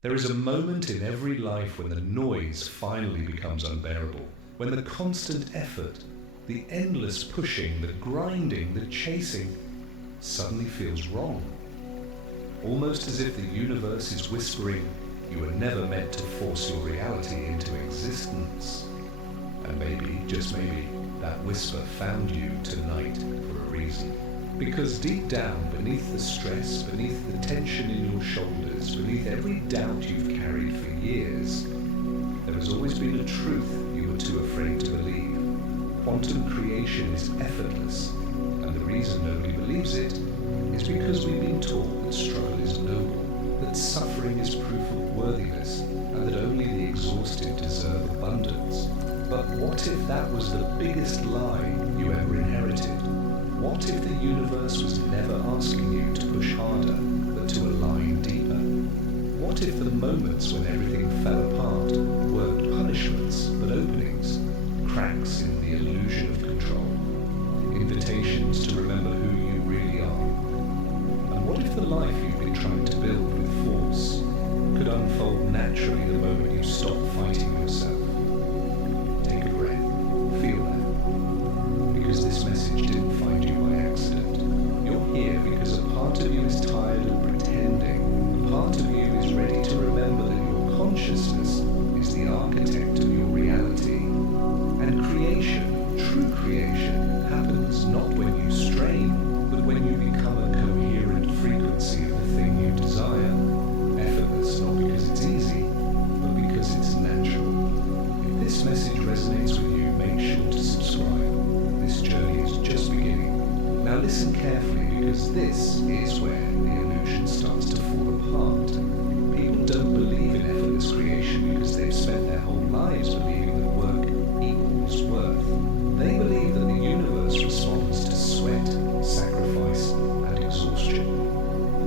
There is a moment in every life when the noise finally becomes unbearable, when the constant effort, the endless pushing, the grinding, the chasing suddenly feels wrong. Almost as if the universe is whispering, you were never meant to force your reality into existence. And maybe, just maybe, that whisper found you tonight for a reason. Because deep down, beneath the stress, beneath the tension in your shoulders, beneath every doubt you've carried for years, there has always been a truth you were too afraid to believe. Quantum creation is effortless, and the reason nobody believes it is because we've been taught that struggle is noble, that suffering is proof of worthiness, and that only the exhausted deserve abundance. But what if that was the biggest lie you ever inherited? What if the universe was never asking you to push harder, but to align deeper? What if the moments when everything fell apart weren't punishments, but openings, cracks in the illusion of control, invitations to remember who you really are? And what if the life you've been trying to build with force could unfold naturally the moment you stop fighting yourself? Take a breath, feel that. Because this message didn't find you by accident. You're here because a part of you is tired of pretending. A part of you is ready to remember that your consciousness is the architect of your reality. And creation, true creation, happens not when you strain, but when you become a coherent frequency of the thing you desire. Effortless, not because it's easy, but because it's natural. If this message resonates with you, make sure to subscribe. This journey is just beginning. Now listen carefully, because this is where the illusion starts to fall apart. People don't believe in effortless creation because they've spent their whole lives believing that work equals worth. They believe that the universe responds to sweat, sacrifice, and exhaustion.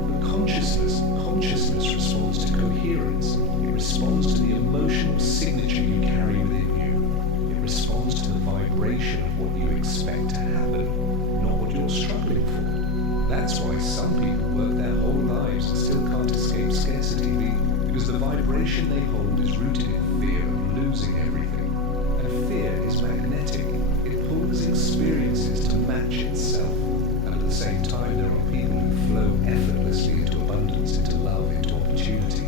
But consciousness responds to coherence. It responds to the emotional signature you carry within you. It responds to the vibration of what you expect to happen, not what you're struggling for. That's why some people work their whole lives and still can't escape scarcity, because the vibration they hold is rooted in fear of losing everything. And fear is magnetic. It pulls experiences to match itself. And at the same time, there are people who flow effortlessly into abundance, into love, into opportunity.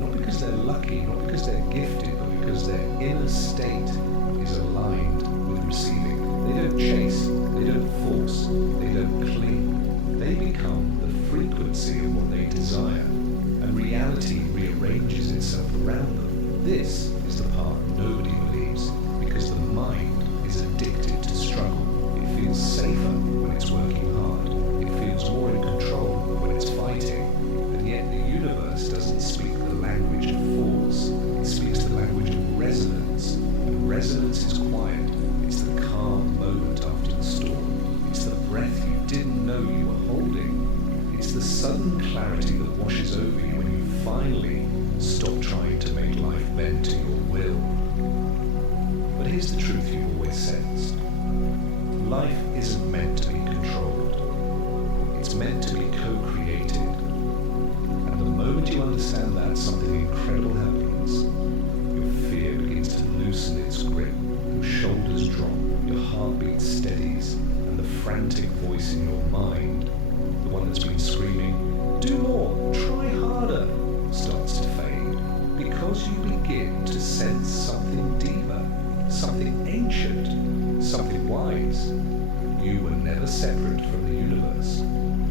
Not because they're lucky, not because they're gifted, but because their inner state is aligned with receiving. They don't chase, they don't force, they don't cling. They become the frequency of what they desire, and reality rearranges itself around them. This is the part nobody believes, because the mind is addicted to struggle. It feels safer when it's working hard. It feels more in control when it's fighting. And yet the universe doesn't speak the language of force. It speaks the language of resonance. And resonance is quiet. It's the calm moment after the storm. It's the breath you didn't know you were holding. It's the sudden clarity that washes over you when you finally stop trying to make life bend to your will. But here's the truth you've always sensed. Life isn't meant to be controlled. It's meant to be co-created. And the moment you understand that, something incredible happens. Your fear begins to loosen its grip. Your shoulders drop. Your heartbeat steadies. And the frantic voice in your mind, the one that's been screaming, "Do more, try harder," starts to fade. Because you begin to sense something deeper, something ancient, something wise. You were never separate from the universe.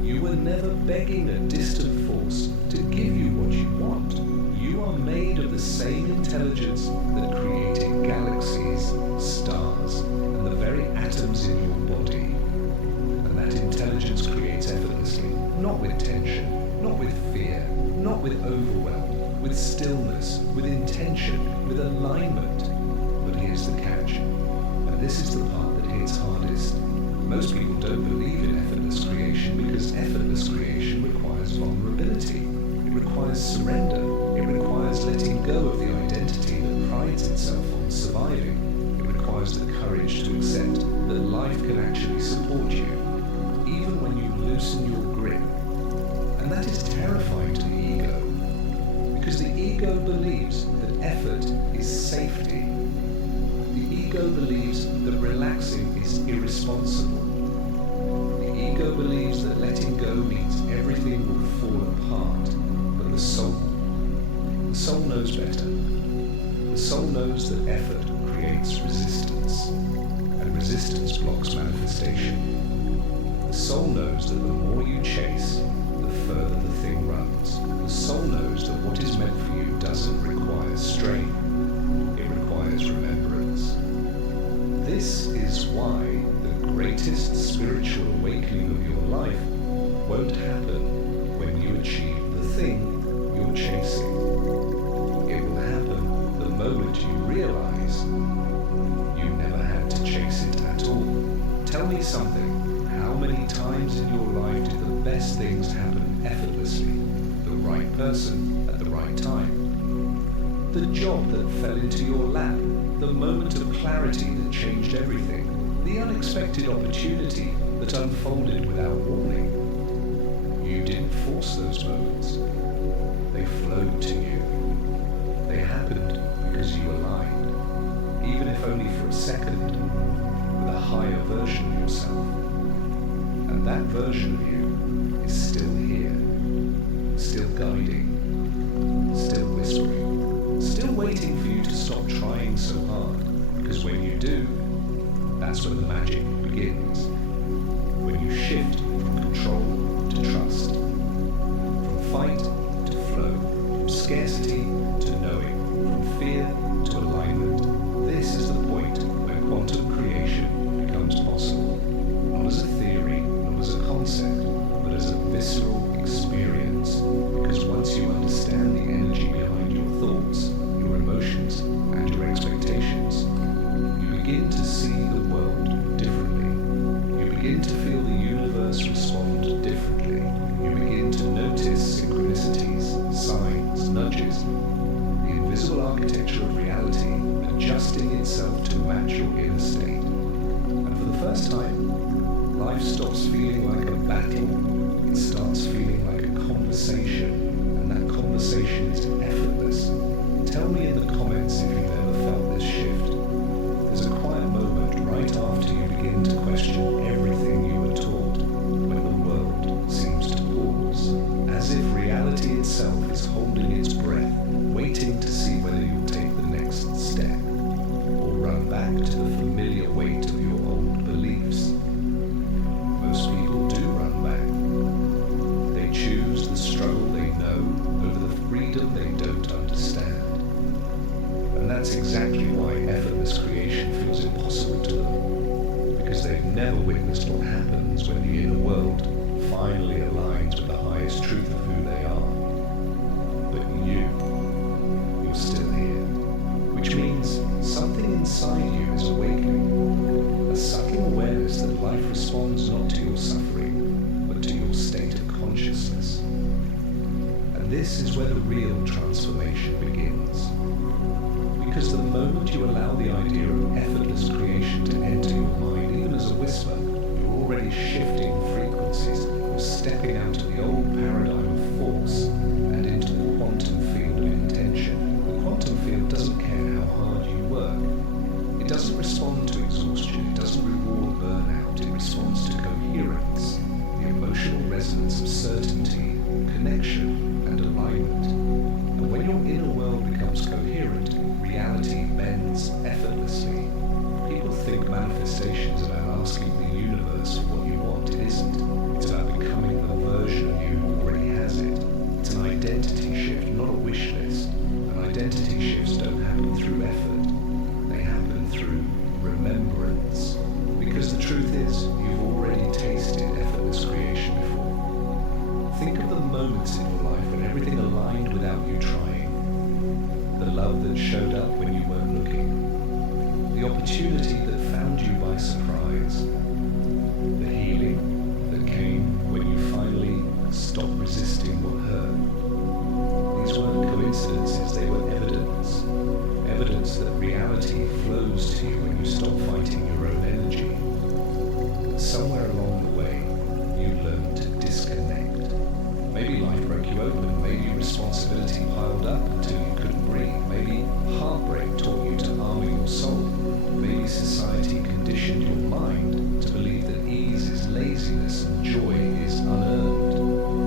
You were never begging a distant force to give you what you want. You are made of the same intelligence that created galaxies, stars, and the very atoms in your body. And that intelligence creates effortlessly, not with tension, not with fear, not with overwhelm, with stillness, with intention, with alignment. But here's the catch, and this is the part that hits hardest. Most people don't believe in effortless creation because effortless creation requires vulnerability. It requires surrender. It requires letting go of the identity that prides itself on surviving. It requires the courage to accept that life can actually support you, even when you loosen your grip. And that is terrifying to the ego, Because the ego believes that effort is safety. The ego believes that relaxing is irresponsible. The ego believes that letting go means everything will fall apart. But the soul knows better. The soul knows that effort creates resistance, and resistance blocks manifestation. The soul knows that the more you chase, the further the thing runs. The soul knows that what is meant for you doesn't require strain. It requires remembrance. This is why the greatest spiritual awakening of your life won't happen when you achieve the thing you're chasing. It will happen the moment you realize you never had to chase it at all. Tell me something. How many times in your life did the best things happen effortlessly? The right person at the right time. The job that fell into your lap. The moment of clarity that changed everything. The unexpected opportunity that unfolded without warning. You didn't force those moments. They flowed to you. They happened because you aligned, even if only for a second, with a higher version of yourself. And that version of you is still here, still guiding, still whispering, still waiting for you to stop trying so hard. Because when you do, that's when the magic begins. When you shift from control to trust, from fight to flow, from scarcity to knowing, from fear to alignment. This is the point where quantum creation becomes possible. Not as a theory, not as a concept, but as a visceral experience. Because once you understand the energy behind your thoughts, your emotions, and your expectations, you begin to see the world differently. You begin to feel the universe respond differently. You begin to notice synchronicities, signs, nudges, the invisible architecture of reality adjusting itself to match your inner state. And for the first time, life stops feeling like a battle. It starts feeling like a conversation, and that conversation is effortless. Tell me in the comments if you've ever felt this shift. There's a quiet moment right after you begin to question everything you were taught, when the world seems to pause, as if reality itself is holding its breath, waiting to see whether you'll take the next step, or run back to the familiar weight of your old beliefs. Most people do run back. They choose the struggle they know over the freedom they don't understand. And that's exactly why effortless creation feels impossible to them, because they've never witnessed what happens when the inner world finally aligns with the highest truth of who they are. But you're still here, which means something inside you is awakening, a subtle awareness that life responds not to your suffering, but to your state of consciousness. And this is where the real transformation begins. Because the moment you allow the idea of effortless creation to enter your mind, even as a whisper, you're already shifting frequencies. You're stepping out of the old paradigm of force and into the quantum field of intention. The quantum field doesn't care how hard you work. It doesn't respond to exhaustion. It doesn't reward burnout. It responds to coherence, the emotional resonance of certainty, connection, and alignment. And when your inner world becomes coherent, reality bends effortlessly. People think manifestation is about asking the universe for what you want. It isn't. It's about becoming the version of you who already has it. It's an identity shift, not a wish list. And identity shifts don't happen through effort. They happen through remembrance. Because the truth is, you've already tasted effortless creation before. Think of the moments in your life when everything aligned without you trying. The love that showed up when you weren't looking. The opportunity that found you by surprise. The healing that came when you finally stopped resisting what hurt. These weren't coincidences, they were evidence. Evidence that reality flows to you when you stop fighting your own energy. But somewhere along the way, you learned to disconnect. Maybe life broke you open, maybe you responsibility piled up until you couldn't breathe. Maybe heartbreak taught you to armor your soul. Maybe society conditioned your mind to believe that ease is laziness and joy is unearned.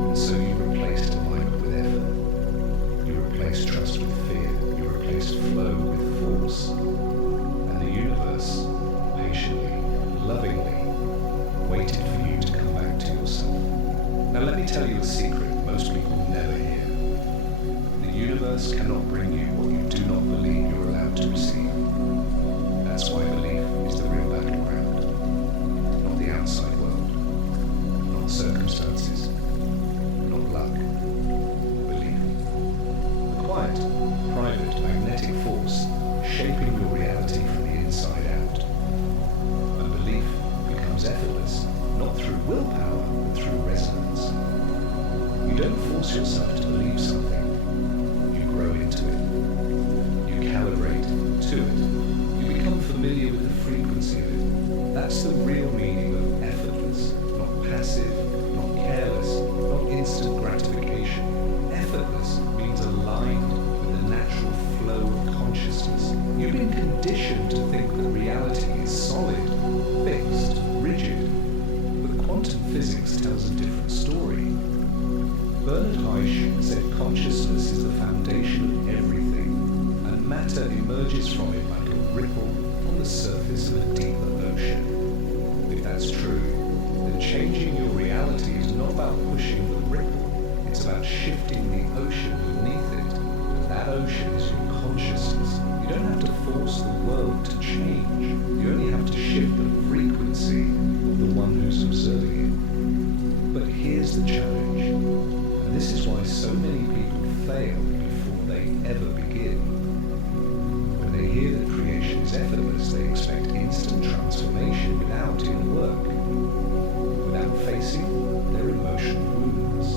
And so you replaced alignment with effort. You replaced trust with fear. You replaced flow with force. And the universe, patiently, lovingly, waited for you to come back to yourself. Now let me tell you a secret most people never hear. The universe cannot bring you what you do not believe you're allowed to receive. That's why belief is the real battleground, not the outside world, not circumstances, not luck. Belief. The quiet, private, magnetic force shaping your reality from the inside out. And belief becomes effortless, not through willpower, but through resonance. You don't force yourself to believe something. You grow into it. You calibrate to it. You become familiar with the frequency of it. That's the real meaning of effortless, not passive, not careless, not instant gratification. Effortless means aligned with the natural flow of consciousness. You've been conditioned to think that reality is solid, fixed, rigid. But quantum physics tells a different story. Bernard Heisch said consciousness is the foundation of everything, and matter emerges from it like a ripple on the surface of a deeper ocean. If that's true, then changing your reality is not about pushing the ripple, it's about shifting the ocean beneath it, and that ocean is your consciousness. You don't have to force the world to change, you only have to shift the frequency of the one who's observing it. But here's the challenge. And this is why so many people fail before they ever begin. When they hear that creation is effortless, they expect instant transformation without inner work, without facing their emotional wounds,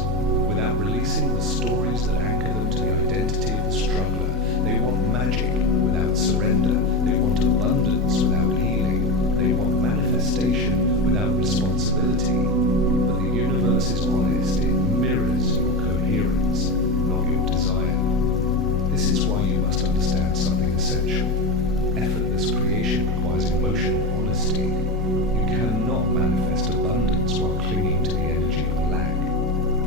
without releasing the stories that anchor them to the identity of the struggler. They want magic without surrender. They want abundance without healing. They want manifestation without responsibility. But the universe is honest. It mirrors your coherence, not your desire. This is why you must understand something essential. Effortless creation requires emotional honesty. You cannot manifest abundance while clinging to the energy of lack.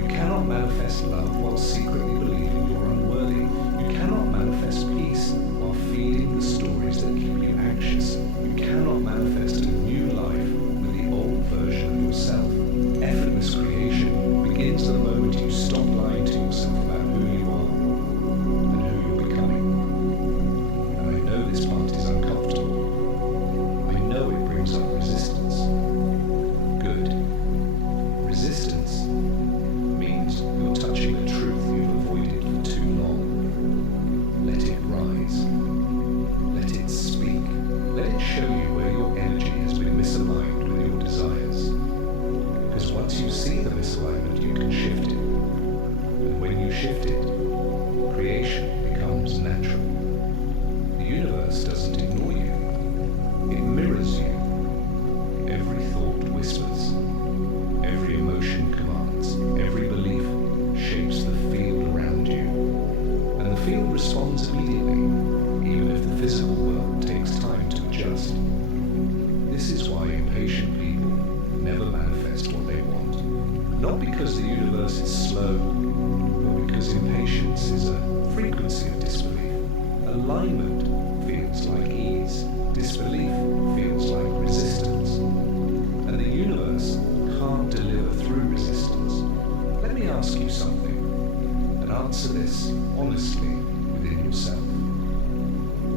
You cannot manifest love while secretly believing you're unworthy. You cannot manifest peace while feeding the stories that keep you anxious. You cannot manifest a new life with the old version of yourself. Effortless creation begins the moment you stop lying to yourself about who you are and who you're becoming. And I know this part is uncomfortable. I know it brings up resistance. Good. Resistance means you're touching the truth you've avoided for too long. Let it rise. Let it speak. Let it show you where your energy has been misaligned with your desires. Because once you see the misalignment, you can shift it. And when you shift it, creation becomes natural. The universe doesn't ignore you. It mirrors you. Every thought whispers. Every emotion commands. Every belief shapes the field around you. And the field responds immediately, even if the physical world takes time to adjust. This is why impatient people never manifest what they want. Not because the universe is slow, but because impatience is a frequency of disbelief. Alignment feels like ease. Disbelief feels like resistance. And the universe can't deliver through resistance. Let me ask you something, and answer this honestly within yourself.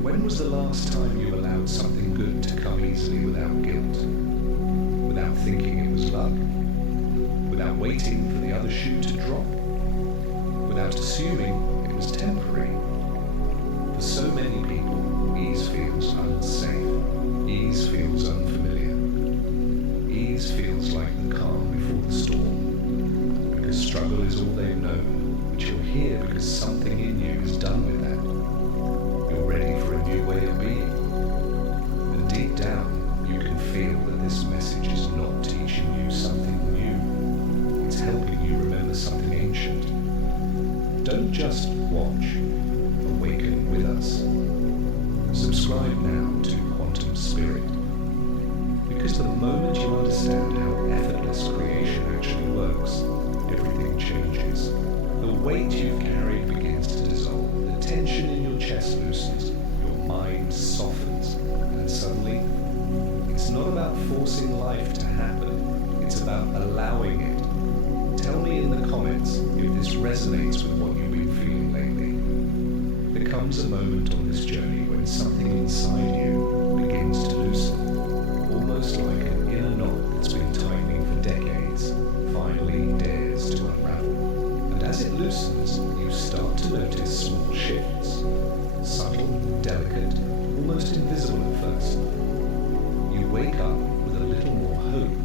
When was the last time you allowed something good to come easily without guilt? Without thinking it was luck? Without waiting for the other shoe to drop? Without assuming it was temporary? For so many people, ease feels unsafe. Ease feels unfamiliar. Ease feels like the calm before the storm. Because struggle is all they've known, but you're here because something in you is done with that. You're ready for a new way of being. And deep down, you can feel that this message is not teaching you something new. It's helping you remember something ancient. Don't tension in your chest loosens, your mind softens, and suddenly, it's not about forcing life to happen, it's about allowing it. Tell me in the comments if this resonates with what you've been feeling lately. There comes a moment on this journey when something inside you begins to loosen, almost like an inner knot that's been tightening for decades, finally dares to unravel. And as it loosens, you start to notice small shifts, subtle, delicate, almost invisible at first. You wake up with a little more hope.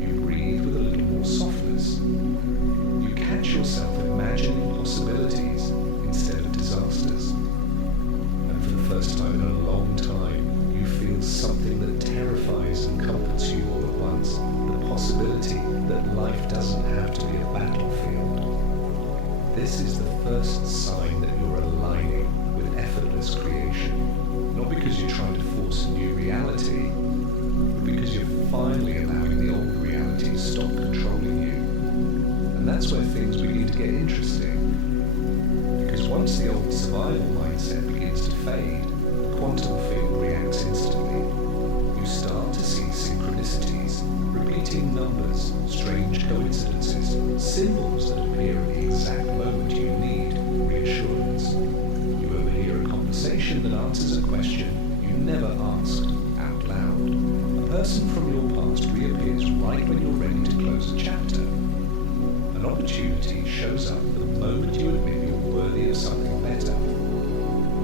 You breathe with a little more softness. You catch yourself imagining possibilities instead of disasters. And for the first time in a long time, you feel something that terrifies and comforts you all at once, the possibility that life doesn't have to be a battlefield. This is the first sign that you're aligning with effortless creation, not because you're trying to force a new reality, but because you're finally allowing the old reality to stop controlling you. And that's where things begin to get interesting, because once the old survival mindset begins to fade, the quantum field reacts instantly. You start to see synchronicities, repeating numbers, strange coincidences, symbols that appear at the exact moment you need reassurance. You overhear a conversation that answers a question you never asked out loud. A person from your past reappears right when you're ready to close a chapter. An opportunity shows up the moment you admit you're worthy of something better.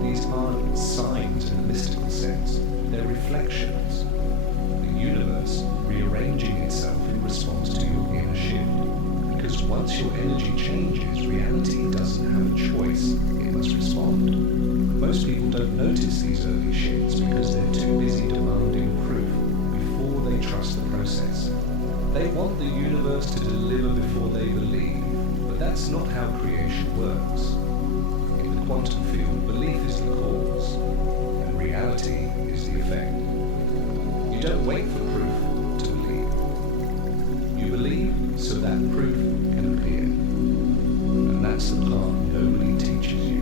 These aren't signs in the mystical sense, they're reflections. The universe rearranging itself in response to your inner shift. Because once your energy changes, reality doesn't have a choice, it must respond. Most people don't notice these early shifts because they're too busy demanding proof before they trust the process. They want the universe to deliver before they believe, but that's not how creation works. In the quantum field, belief is the cause, and reality is the effect. You don't wait for proof to believe. You believe so that proof can appear. And that's the part nobody teaches you.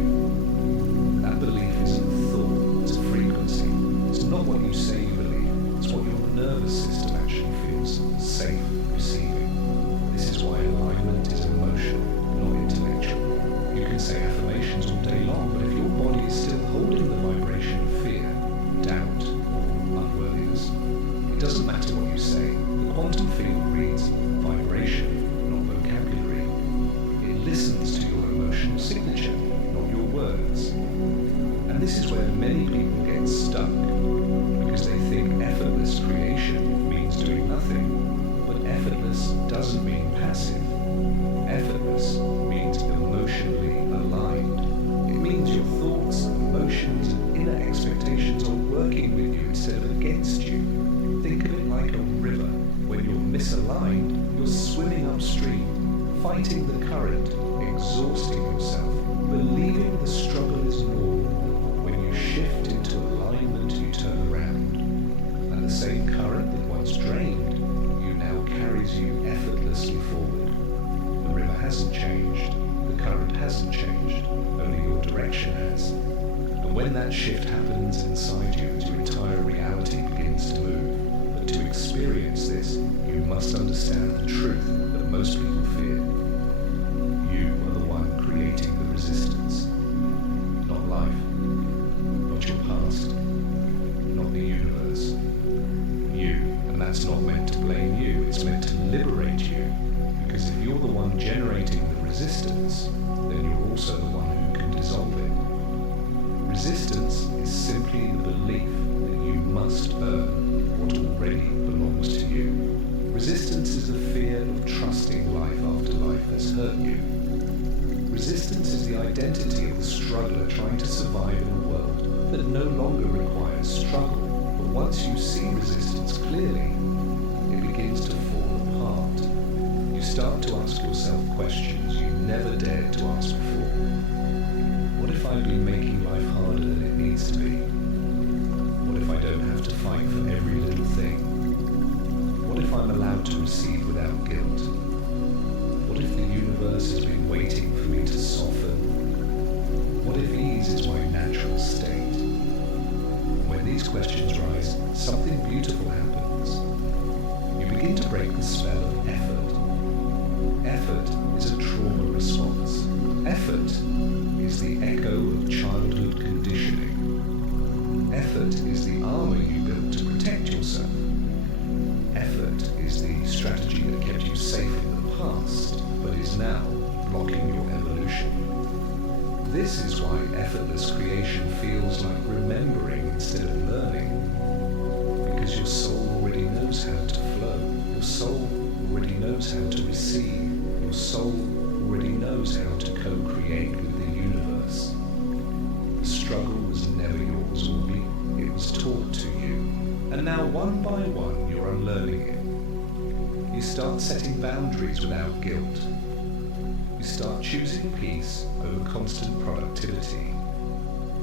That belief isn't a thought, it's a frequency. It's not what you say you believe, it's what your nervous system actually feels safe receiving. This is why alignment is emotional, not intellectual. You can say affirmations all day long, but if your body is still holding the vibration of fear, doubt, or unworthiness, it doesn't matter what you say. The quantum field reads vibration, not vocabulary. It listens to your emotional signature, not your words. And this is where many people get stuck, because they think effortless creation means doing nothing. But effortless doesn't mean passive. Effortless means emotionally aligned. It means your thoughts, emotions, and inner expectations are working with you instead of against you. Think of it like a river. When you're misaligned, you're swimming upstream, fighting the current, exhausting yourself, believing the struggle is normal. When you shift into alignment, you turn around. And the same current that once drained you now carries you effortlessly forward. The river hasn't changed, the current hasn't changed, only your direction has. And when that shift happens inside you, your entire reality begins to move. But to experience this, you must understand the truth that most people fear. You are the one creating the resistance, not life, not your past, not the universe. You, and that's not meant to blame you, it's meant to liberate you. Because if you're the one generating the resistance, then you're also the one who can dissolve it. Resistance is simply the belief that you must earn what already belongs to you. Resistance is the fear of trusting life after life has hurt you. Resistance is the identity of the struggler trying to survive in a world that no longer requires struggle. But once you see resistance clearly, it begins to fall apart. You start to ask yourself questions you never dared to ask before. What if I've been making life harder than it needs to be? What if I don't have to fight for every little thing? What if I'm allowed to receive without guilt? What if the universe has been waiting for me to soften? What if these is my natural state? When these questions rise, something beautiful happens. You begin to break the spell of effort. Effort is a trauma response. Effort is the echo of childhood conditioning. Effort is the armor you built to protect yourself. Effort is the strategy that kept you safe in the past, but is now blocking your evolution. This is why effortless creation feels like remembering instead of learning. Because your soul already knows how to flow. Your soul already knows how to receive. Your soul already knows how to co-create with the universe. The struggle was never yours, Orby. It was taught to you. And now one by one you're unlearning it. You start setting boundaries without guilt. You start choosing peace over constant productivity.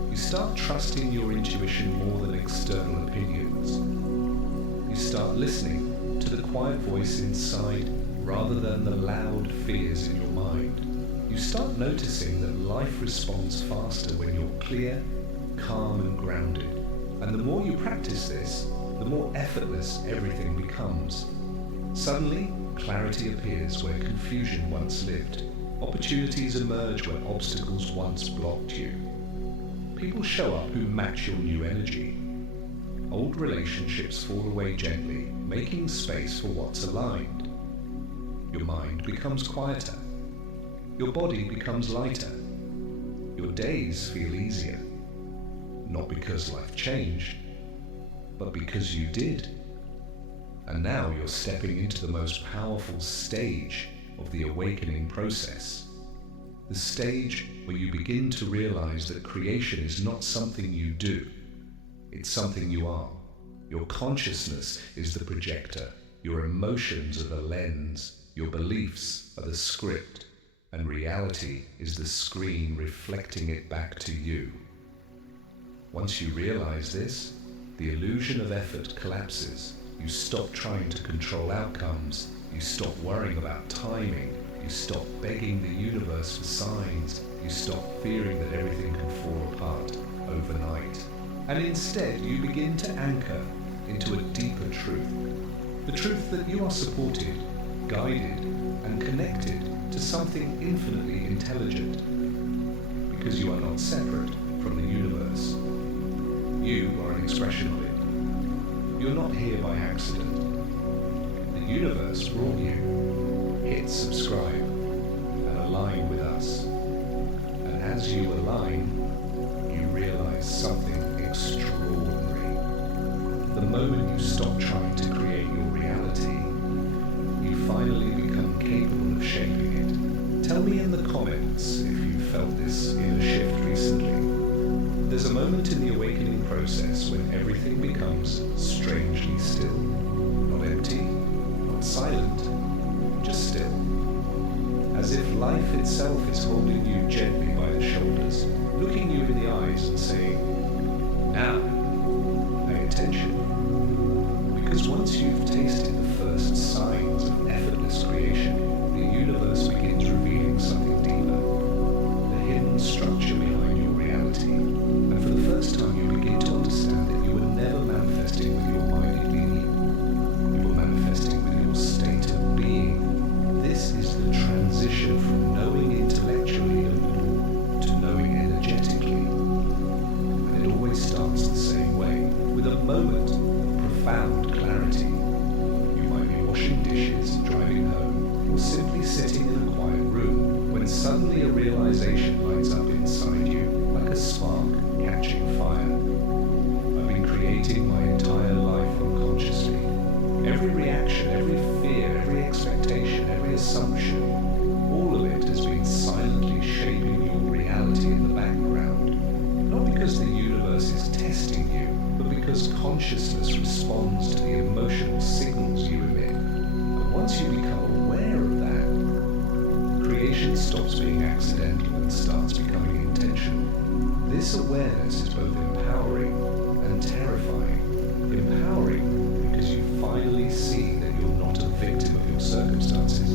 You start trusting your intuition more than external opinions. You start listening to the quiet voice inside rather than the loud fears in your mind. You start noticing that life responds faster when you're clear, calm and grounded. And the more you practice this, the more effortless everything becomes. Suddenly, clarity appears where confusion once lived. Opportunities emerge where obstacles once blocked you. People show up who match your new energy. Old relationships fall away gently, making space for what's aligned. Your mind becomes quieter. Your body becomes lighter. Your days feel easier. Not because life changed, but because you did. And now you're stepping into the most powerful stage of the awakening process. The stage where you begin to realize that creation is not something you do, it's something you are. Your consciousness is the projector, your emotions are the lens, your beliefs are the script, and reality is the screen reflecting it back to you. Once you realize this, the illusion of effort collapses. You stop trying to control outcomes. You stop worrying about timing. You stop begging the universe for signs. You stop fearing that everything can fall apart overnight. And instead, you begin to anchor into a deeper truth. The truth that you are supported, guided, and connected to something infinitely intelligent. Because you are not separate from the universe. You are an expression of it. You're not here by accident. The universe brought you. Hit subscribe and align with us. And as you align, you realize something extraordinary. The moment you stop trying to create your reality, you finally become capable of shaping it. Tell me in the comments if you felt this inner shift recently. There's a moment in the awakening process when everything becomes strangely still. Not empty, not silent, just still. As if life itself is holding you gently by the shoulders, looking you in the eyes and saying, now, pay attention. Because once you've tasted the first signs of effortless creation, the universe begins revealing something deeper. The hidden structure behind your reality. And for the first time you begin to understand that you were never manifesting with your minded being. You were manifesting with your state of being. This is the transition from knowing intellectually to knowing energetically. And it always starts the same way, with a moment of profound clarity. You might be washing dishes, driving home, or simply sitting in a quiet room when suddenly a realization lights up inside you like a spark catching fire. I've been creating my entire life unconsciously. Every reaction, every fear, every expectation, every assumption, all of it has been silently shaping your reality in the background. Not because the universe is testing you, but because consciousness responds to the emotional signals you emit. And once you become aware of that, creation stops being accidental and starts becoming intentional. This awareness is both empowering and terrifying. Empowering because you finally see that you're not a victim of your circumstances.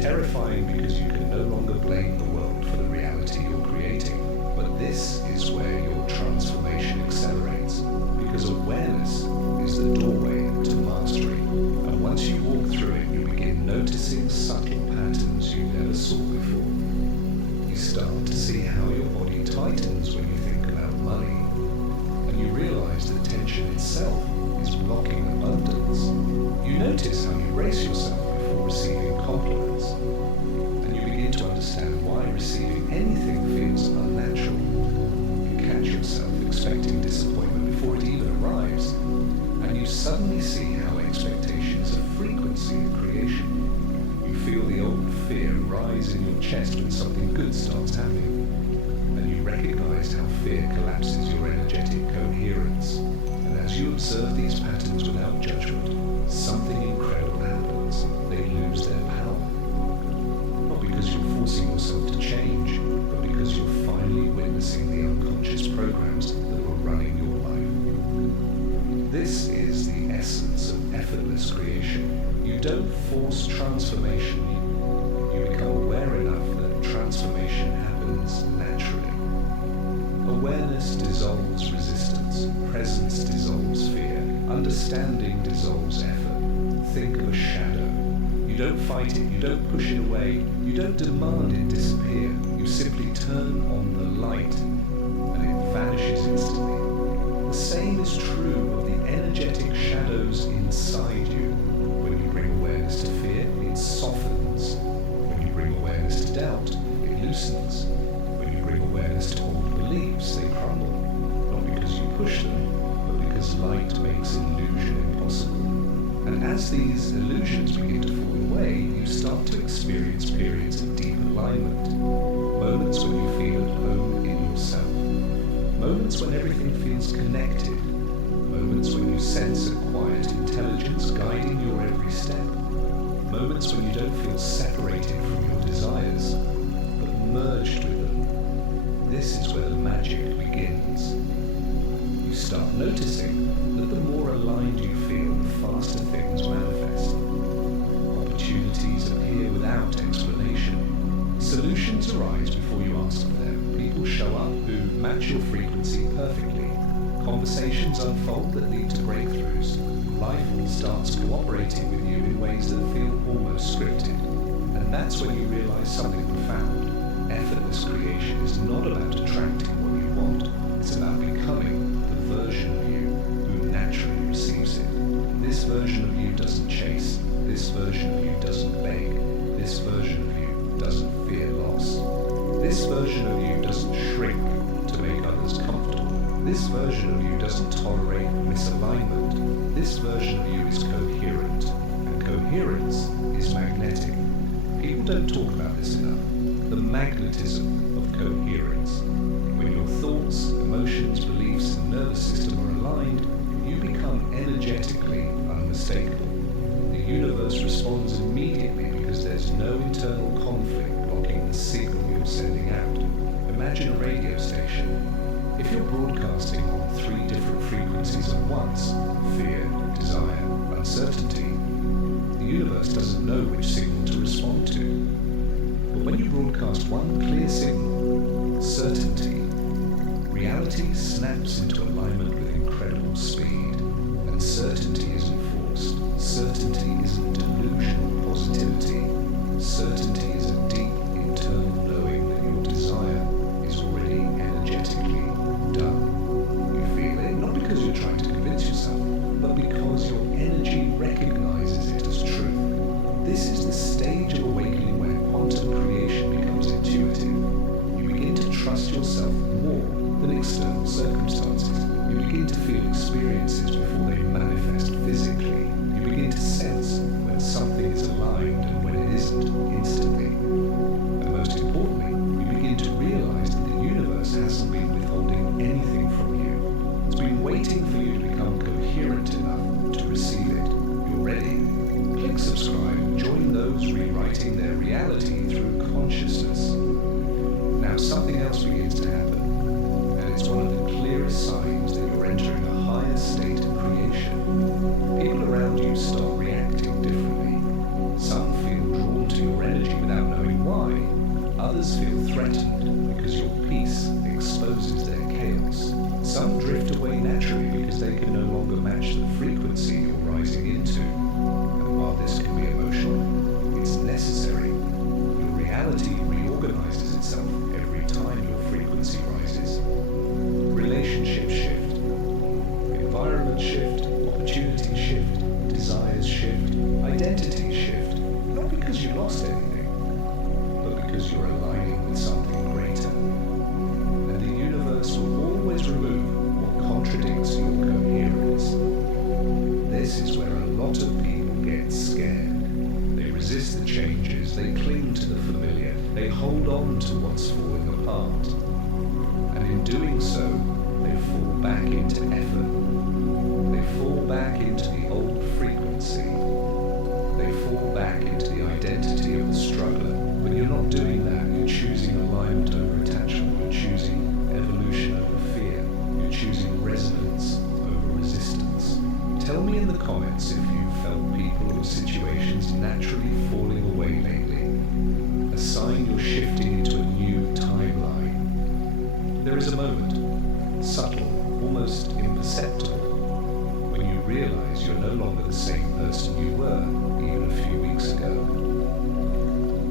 Terrifying because you can no longer blame the world for the reality you're creating. But this is where happens when you think about money, and you realize that tension itself is blocking abundance. You notice how you brace yourself before receiving compliments, and you begin to understand why receiving anything feels unnatural. You catch yourself expecting disappointment before it even arrives, and you suddenly see how expectation is a frequency of creation. You feel the old fear rise in your chest when something good starts happening, and you recognize how fear collapses your energetic coherence. And as you observe these patterns without judgment, something incredible happens. They lose their power. Not because you're forcing yourself to change, but because you're finally witnessing the unconscious programs that were running your life. This is the essence of effortless creation. You don't force transformation. You become aware enough that transformation happens naturally. Awareness dissolves resistance. Presence dissolves fear. Understanding dissolves effort. Think of a shadow. You don't fight it. You don't push it away. You don't demand it disappear. You simply turn on the light and it vanishes instantly. The same is true of the energetic shadows inside you. When you bring awareness to fear, it softens. When you bring awareness to doubt, it loosens. When you bring awareness to old beliefs, they crumble. Not because you push them, but because light makes illusion impossible. And as these illusions begin to fall away, you start to experience periods of deep alignment. Moments when you feel at home in yourself. Moments when everything feels connected. Moments when you sense a quiet intelligence guiding your every step. Moments when you don't feel separated from your desires, but merged with them. This is where the magic begins. You start noticing that the more aligned you feel, the faster things manifest. Opportunities appear without explanation. Solutions arise before you ask for them. People show up who match your frequency perfectly. Conversations unfold that lead to breakthroughs. Life starts cooperating with you in ways that feel almost scripted. And that's when you realize something profound. Effortless creation is not about attracting what you want. It's about becoming the version of you who naturally receives it. This version of you doesn't chase. This version of you doesn't beg. This version of you doesn't fear loss. This version of you doesn't shrink to make others comfortable. This version of you doesn't tolerate misalignment. This version of you is coherent, and coherence is magnetic. People don't talk about this enough. The magnetism of coherence. When your thoughts, emotions, beliefs, and nervous system are aligned, you become energetically unmistakable. The universe responds immediately because there's no internal conflict blocking the signal you're sending out. Imagine a radio station. If you're broadcasting on 3 different frequencies at once, fear, desire, uncertainty, the universe doesn't know which signal to respond to. But when you broadcast one clear signal, certainty, reality snaps into alignment with incredible speed. And certainty isn't forced. Certainty isn't delusional positivity. Certainty is a deep internal knowing that your desire is already energetically done. You feel it not because you're trying to convince yourself, but because your energy recognizes it as truth. This is the stage of awakening where quantum creation becomes intuitive. You begin to trust yourself more than external circumstances. You begin to feel experiences before they manifest physically. You begin to sense when something is aligned and when it isn't instantly. And most importantly, you begin to realize that the universe hasn't been withholding anything from you. It's been waiting for you to become coherent enough to receive it. You're ready. Click subscribe and join those rewriting their reality through consciousness. Now something else begins to happen, and it's one of the clearest signs that you're entering a higher state of creation. People around you start reacting differently. Some feel drawn to your energy without knowing why. Others feel threatened because your peace exposes their chaos. Some drift away naturally because they can no longer match the frequency you're rising into. And while this can be emotional, it's necessary. Your reality reorganizes itself every time your frequency rises. lot of people get scared. They resist the changes, they cling to the familiar, they hold on to what's falling apart. And in doing so, they fall back into effort. They fall back into the old frequency. They fall back into the identity of the struggler. But you're not doing that. You're choosing alignment over attachment. You're choosing evolution over fear. You're choosing resonance over resistance. Tell me in the comments if you've felt people or situations naturally falling away lately. A sign you're shifting into a new timeline. There is a moment, subtle, almost imperceptible, when you realize you're no longer the same person you were even a few weeks ago.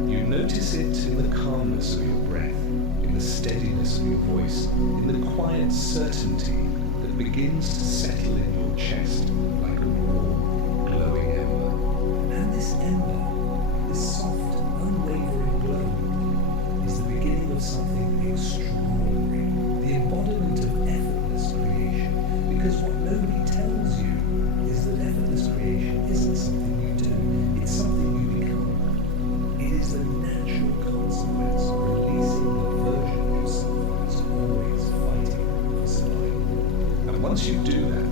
You notice it in the calmness of your breath, in the steadiness of your voice, in the quiet certainty that begins to settle in your chest like a warm, glowing ember. And this ember, this soft, unwavering glow, is the beginning of something extraordinary, the embodiment of effortless creation. Because what nobody tells you is that effortless creation isn't something you do, it's something you become. It is the natural consequence of releasing the version of yourself that's always fighting for survival. And once you do that,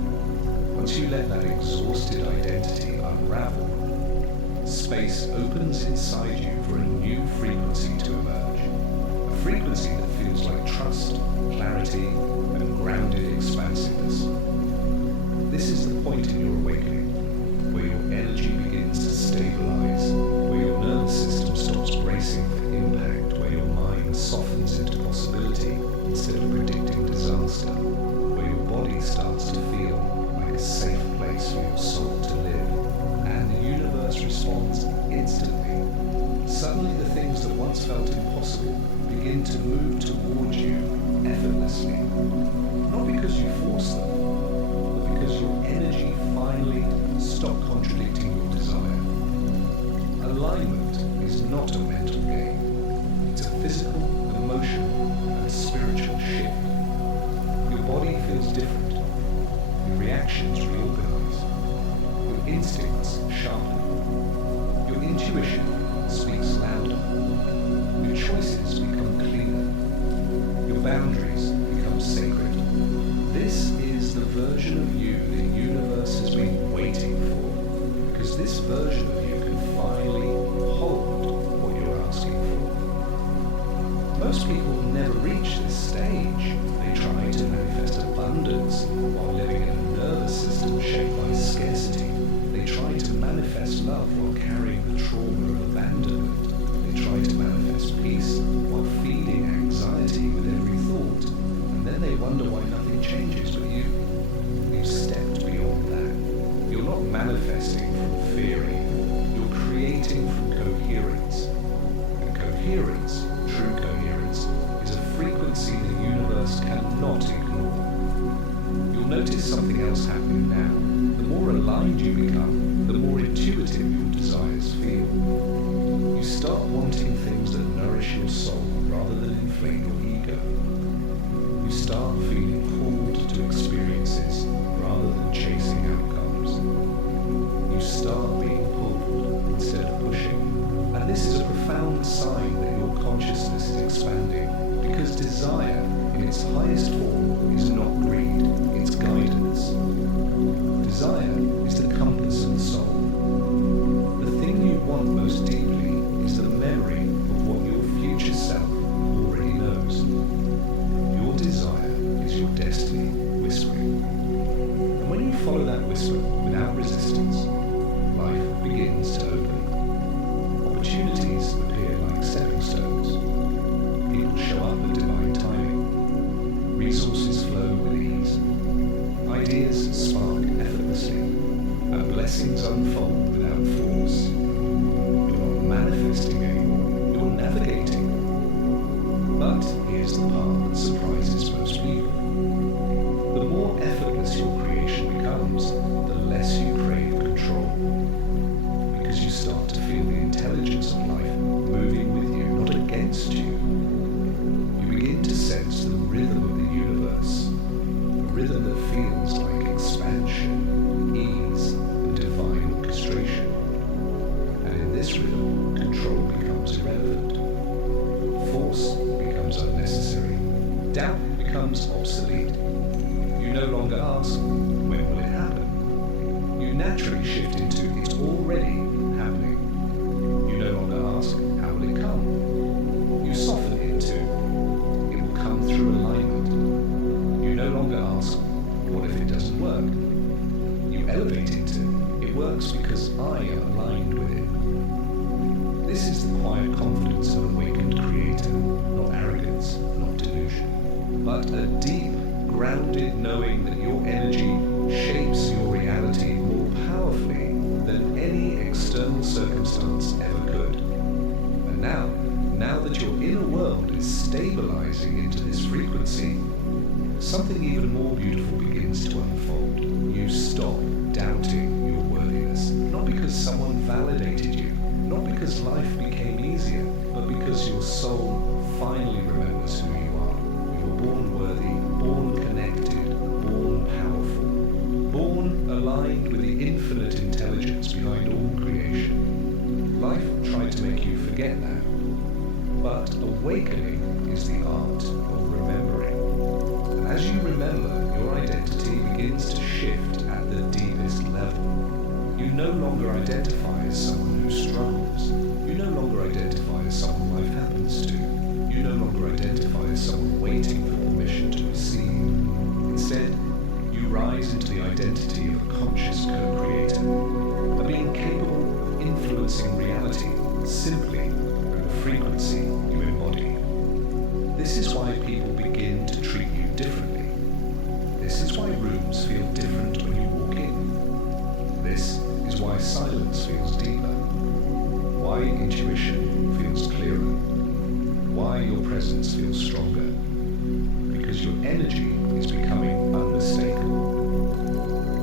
once you let that exhausted identity unravel, space opens inside you for a new frequency to emerge. A frequency that feels like trust, clarity, and grounded expansiveness. This is the point in your awakening, where your energy begins to stabilize, where your nervous system stops bracing for impact, where your mind softens into possibility instead of predicting disaster, where your body starts to feel like a safe place for your soul to live, and the universe responds instantly. Suddenly the things that once felt impossible begin to move towards you effortlessly, not because you force them, but because your energy finally stopped contradicting your desire. Alignment is not a mental game. It's a physical, emotional, and spiritual shift. Your body feels different. Your reactions reorganize. Your instincts sharpen. Your intuition speaks louder. Your choices become cleaner. Your boundaries become sacred. This is the version of you the universe has been waiting for, because this version of you can finally hold what you're asking for. Most people never reach this stage. They try to manifest abundance while living in a nervous system shaped by scarcity. They try to manifest love while carrying the trauma of abandonment. They try to manifest peace while feeding anxiety with every thought. And then they wonder why nothing changes but you. You've stepped beyond that. You're not manifesting from fearing. You're creating from coherence. And coherence, true coherence, is a frequency the universe cannot ignore. You'll notice something else happening now. The more aligned you become, the more intuitive your desires feel. You start wanting things that nourish your soul rather than inflate your ego. You start feeling pulled to experiences rather than chasing outcomes. You start being pulled instead of pushing. And this is a profound sign that your consciousness is expanding, because desire, in its highest form, is not greed, it's guidance. Desire is the compass of the soul. The thing you want most deeply is the memory of what your future self already knows. Your desire is your destiny whispering. And when you follow that whisper without resistance, life begins to open. Opportunities appear like stepping stones. People show up at divine timing. Resources flow with ease. Ideas spark effortlessly. And blessings unfold without force. You're not manifesting anymore. You're navigating. But here's the part that surprises most people. The more effortless your creation becomes, the less you crave control. Because you start to feel the intelligence of life moving with you, not against you. You begin to sense the rhythm of the universe, a rhythm that feels like expansion, ease, and divine ask, when will it happen? You naturally shift into, it's already happening. You no longer ask, how will it come? You soften into, it will come through alignment. You no longer ask, what if it doesn't work? You elevate into, it works because I am aligned with it. This is the quiet confidence of an awakened creator, not arrogance, not delusion, but a deep, grounded knowing that your energy shapes your reality more powerfully than any external circumstance ever could. And now that your inner world is stabilizing into this frequency, something even more beautiful begins to unfold. You stop doubting your worthiness, not because someone validated you, not because life became easier, but because your soul finally remembers who you are. You were born worthy, born connected, born powerful, born aligned with the infinite intelligence behind all creation. Life tried to make you forget that, but awakening is the art of remembering. And as you remember, your identity begins to shift at the deepest level. You no longer identify as someone who struggles. You no longer identify as someone life happens to. You no longer identify as someone waiting for permission to receive. Instead, you rise into the identity of a conscious co-creator, a being capable of influencing reality simply through the frequency you embody. This is why people begin to treat you differently. This is why rooms feel different when you walk in. This is why silence feels deeper, why intuition feels clearer, why your presence feels stronger, because your energy is becoming unmistakable.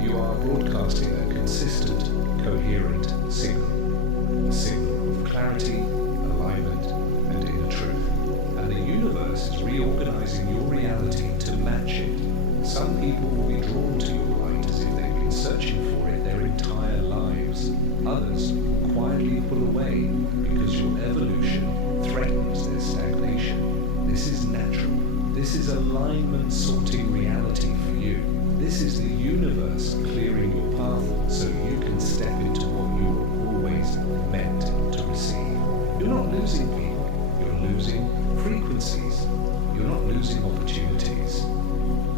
You are broadcasting a consistent, coherent signal, a signal of clarity, alignment, and inner truth. And the universe is reorganizing your reality to match it. Some people will be drawn to your light as if they've been searching for it their entire lives. Others will quietly pull away because your evolution threatens their stagnation. This is natural. This is alignment sorting reality for you. This is the universe clearing your path so you can step into what you were always meant to receive. You're not losing people. You're losing frequencies. You're not losing opportunities.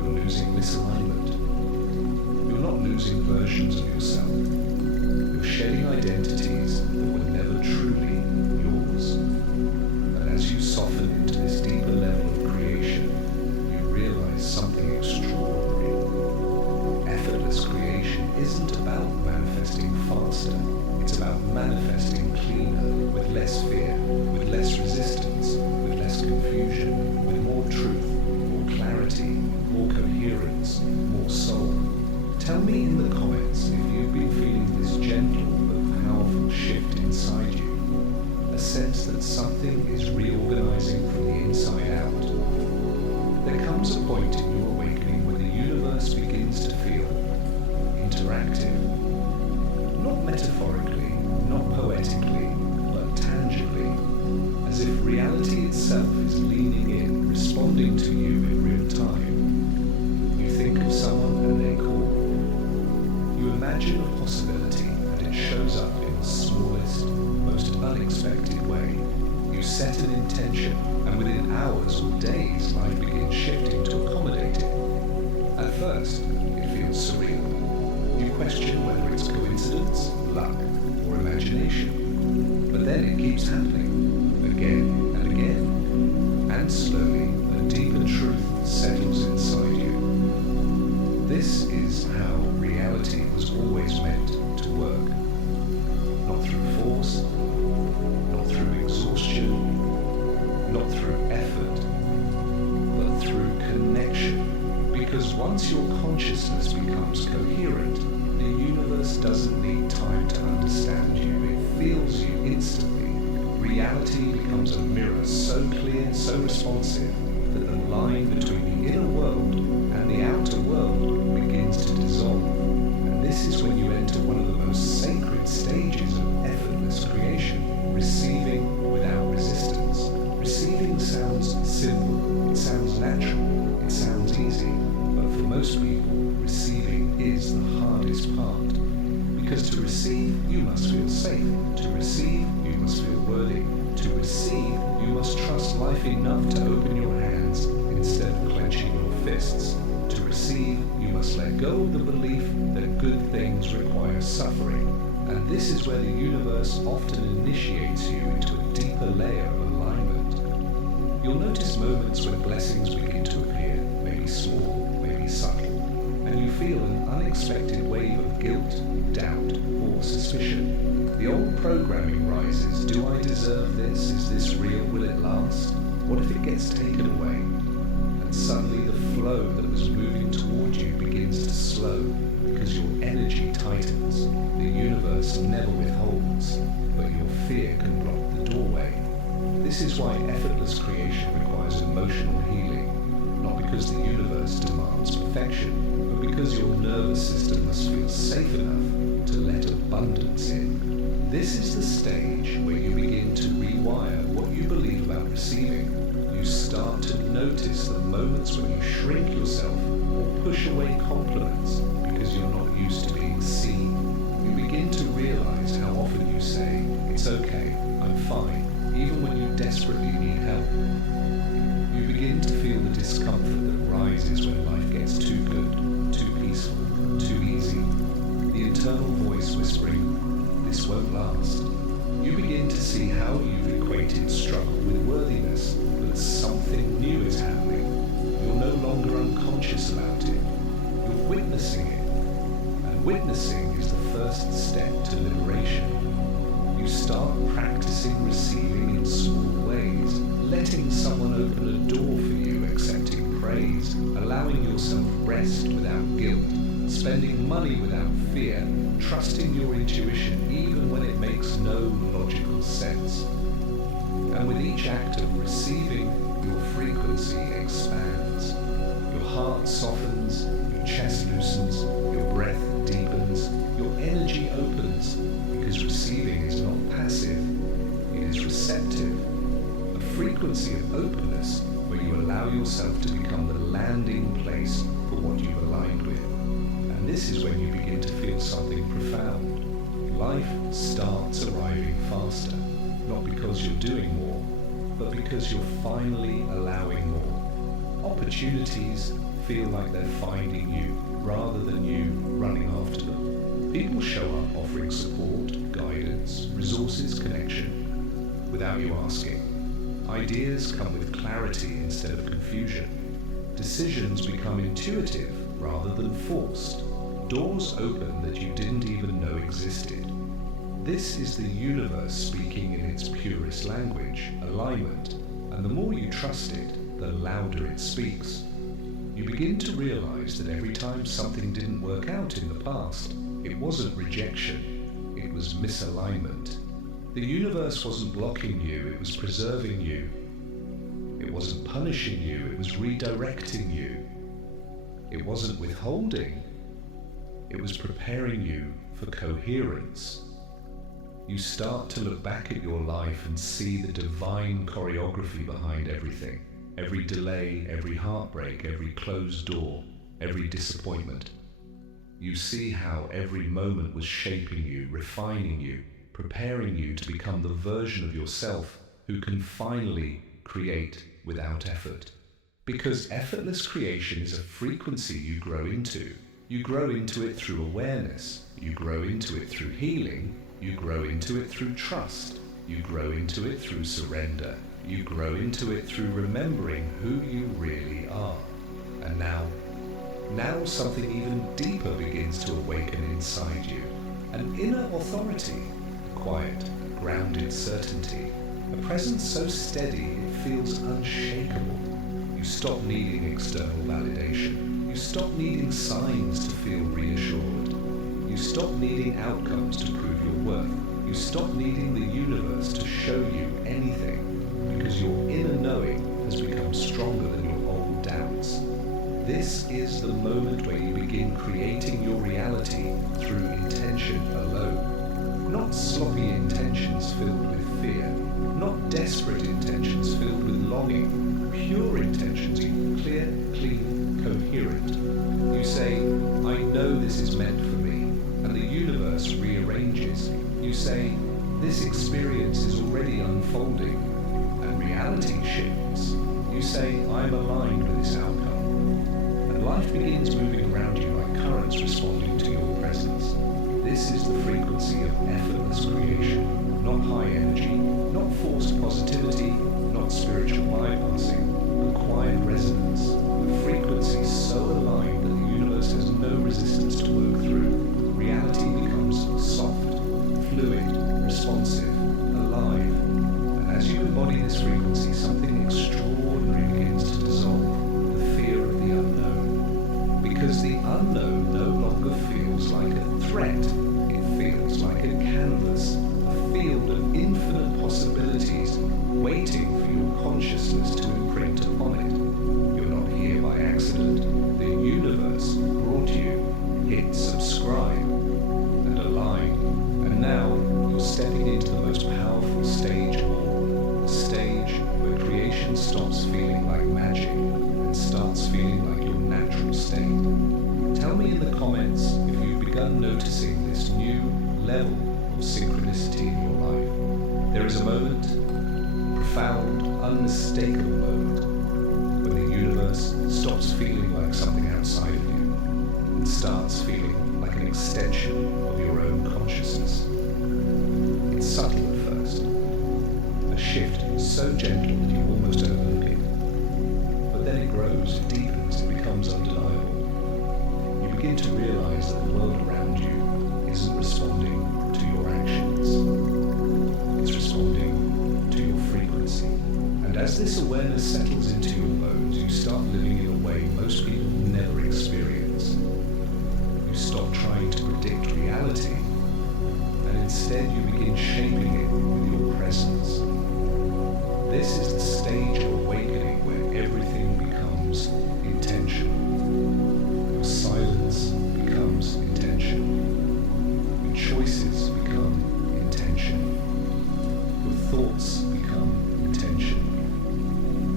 You're losing misalignment. You're not losing versions of yourself. You're shedding identities that were never truly yours. And as you soften into this deeper level of creation, you realize something extraordinary. Effortless creation isn't about manifesting faster. It's about manifesting cleaner, with less fear, with less resistance, with less confusion, with more truth, more clarity, more coherence, more soul. Tell me in the comments if you've been feeling this gentle but powerful shift inside you, a sense that something is reorganizing from the inside out. There comes a point in your awakening where the universe begins to feel interactive, not metaphorically, not poetically, but tangibly, as if reality itself is leaning in, responding to you in real time. You think of someone and they call. You imagine a possibility and it shows up in the smallest, most unexpected way. You set an intention and within hours or days life begins shifting to accommodate it. At first, it feels surreal. You question whether it's coincidence, luck, or imagination. But then it keeps happening, again and again. And slowly, a deeper truth settles inside you. This is how reality was always meant to work. Not through force, not through exhaustion, not through effort, but through connection. Because once your consciousness becomes coherent, the universe doesn't need time to understand you. It feels you instantly. Reality becomes a mirror so clear, so responsive, that the line between the inner world and the outer world begins to dissolve. And this is when you enter one of the most sacred stages of effortless creation, receiving without resistance. Receiving sounds simple, it sounds natural, it sounds easy, but for most people, receiving is the hardest part. Because to receive, you must feel safe. To receive, you must feel worthy. To receive, you must trust life enough to open your hands instead of clenching your fists. To receive, you must let go of the belief that good things require suffering. And this is where the universe often initiates you into a deeper layer of alignment. You'll notice moments when blessings begin to appear, maybe small, maybe subtle, and you feel an unexpected wave of guilt, doubt, or suspicion. The old programming rises. Do I deserve this? Is this real? Will it last? What if it gets taken away? And suddenly the flow that was moving toward you begins to slow because your energy tightens. The universe never withholds, but your fear can block the doorway. This is why effortless creation requires emotional healing, not because the universe demands perfection, but because your nervous system must feel safe enough to let abundance in. This is the stage where you begin to rewire what you believe about receiving. You start to notice the moments when you shrink yourself or push away compliments because you're not used to being seen. You begin to realize how often you say, "It's okay, I'm fine," even when you desperately need help. You begin to feel the discomfort that rises when life gets too good, too peaceful, too easy. The internal voice whispering, "This won't last." You begin to see how you've equated struggle with worthiness, but something new is happening. You're no longer unconscious about it. You're witnessing it. And witnessing is the first step to liberation. You start practicing receiving in small ways, letting someone open a door for you, accepting praise, allowing yourself rest without guilt, spending money without fear, trusting your intuition even when it makes no logical sense. And with each act of receiving, your frequency expands. Your heart softens, your chest loosens, your breath deepens, your energy opens, because receiving is not passive, it is receptive. A frequency of openness where you allow yourself to become the landing place for what you've aligned with. And this is when you begin to feel something profound. Life starts arriving faster, not because you're doing more, but because you're finally allowing more. Opportunities feel like they're finding you rather than you running after them. People show up offering support, guidance, resources, connection, without you asking. Ideas come with clarity instead of confusion. Decisions become intuitive rather than forced. Doors open that you didn't even know existed. This is the universe speaking in its purest language, alignment, and the more you trust it, the louder it speaks. You begin to realize that every time something didn't work out in the past, it wasn't rejection, it was misalignment. The universe wasn't blocking you, it was preserving you. It wasn't punishing you, it was redirecting you. It wasn't withholding, it was preparing you for coherence. You start to look back at your life and see the divine choreography behind everything. Every delay, every heartbreak, every closed door, every disappointment. You see how every moment was shaping you, refining you, preparing you to become the version of yourself who can finally create without effort. Because effortless creation is a frequency you grow into. You grow into it through awareness. You grow into it through healing. You grow into it through trust. You grow into it through surrender. You grow into it through remembering who you really are. And now something even deeper begins to awaken inside you. An inner authority, a quiet, grounded certainty, a presence so steady it feels unshakable. You stop needing external validation. You stop needing signs to feel reassured. You stop needing outcomes to prove your worth. You stop needing the universe to show you anything, because your inner knowing has become stronger than your old doubts. This is the moment where you begin creating your reality through intention alone. Not sloppy intentions filled with fear, not desperate intentions filled with longing, pure intentions, clear, clean, coherent. You say, this is meant for me, and the universe rearranges. You say, this experience is already unfolding, and reality shifts. You say, I'm aligned with this outcome, and life begins moving around you like currents responding to your presence. This is the frequency of effortless creation, not high energy, not forced positivity, not spiritual bypassing, but quiet resonance, a frequency so aligned that the universe has no resistance to work through. Reality becomes soft, fluid, responsive, alive, and as you embody this frequency, something extraordinary begins to dissolve, the fear of the unknown. Because the unknown no longer feels like a threat, it feels like a canvas, a field of infinite possibilities waiting for your consciousness to imprint upon it. You're not here by accident. The universe brought you. Hit subscribe and align. And now you're stepping into the most powerful stage of all, the stage where creation stops feeling like magic and starts feeling like your natural state. Tell me in the comments if you've begun noticing this new level of synchronicity in your life. There is a moment, profound, unmistakable moment, when the universe stops feeling like something outside of you and starts feeling like an extension of your own consciousness. It's subtle at first, a shift so gentle that you almost overlook it. But then it grows, it deepens, it becomes undeniable. You begin to realize that the world around you isn't responding to your actions. It's responding to your frequency. And as this awareness settles into your bones, you start living in a way most people never experience. You stop trying to predict reality, and instead you begin shaping it with your presence. This is the stage of awakening where everything becomes intentional. Your silence becomes intentional. Your choices become intentional. Your thoughts become intentional.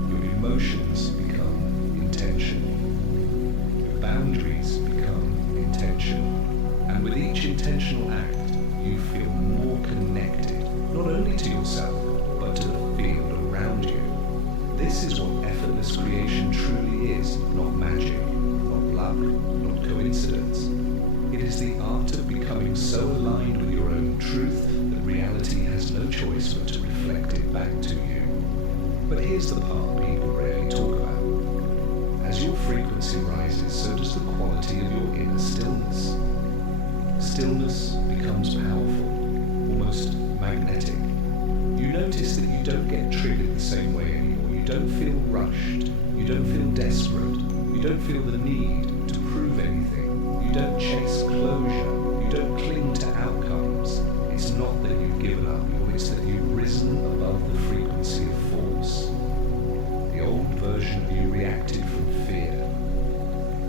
Your emotions become intentional. Your boundaries become intentional. And with each intentional act, you feel more connected, not only to yourself, but to the field around you. This is what effortless creation truly is, not magic, not luck, not coincidence. It is the art of becoming so aligned with your own truth that reality has no choice but to reflect it back to you. But here's the part people rarely talk about. As your frequency rises, so does the quality of your inner stillness. Stillness becomes powerful, almost magnetic. You notice that you don't get triggered the same way anymore. You don't feel rushed. You don't feel desperate. You don't feel the need to prove anything. You don't chase closure. You don't cling to outcomes. It's not that you've given up, it's that you've risen above the frequency of force. The old version of you reacted from fear.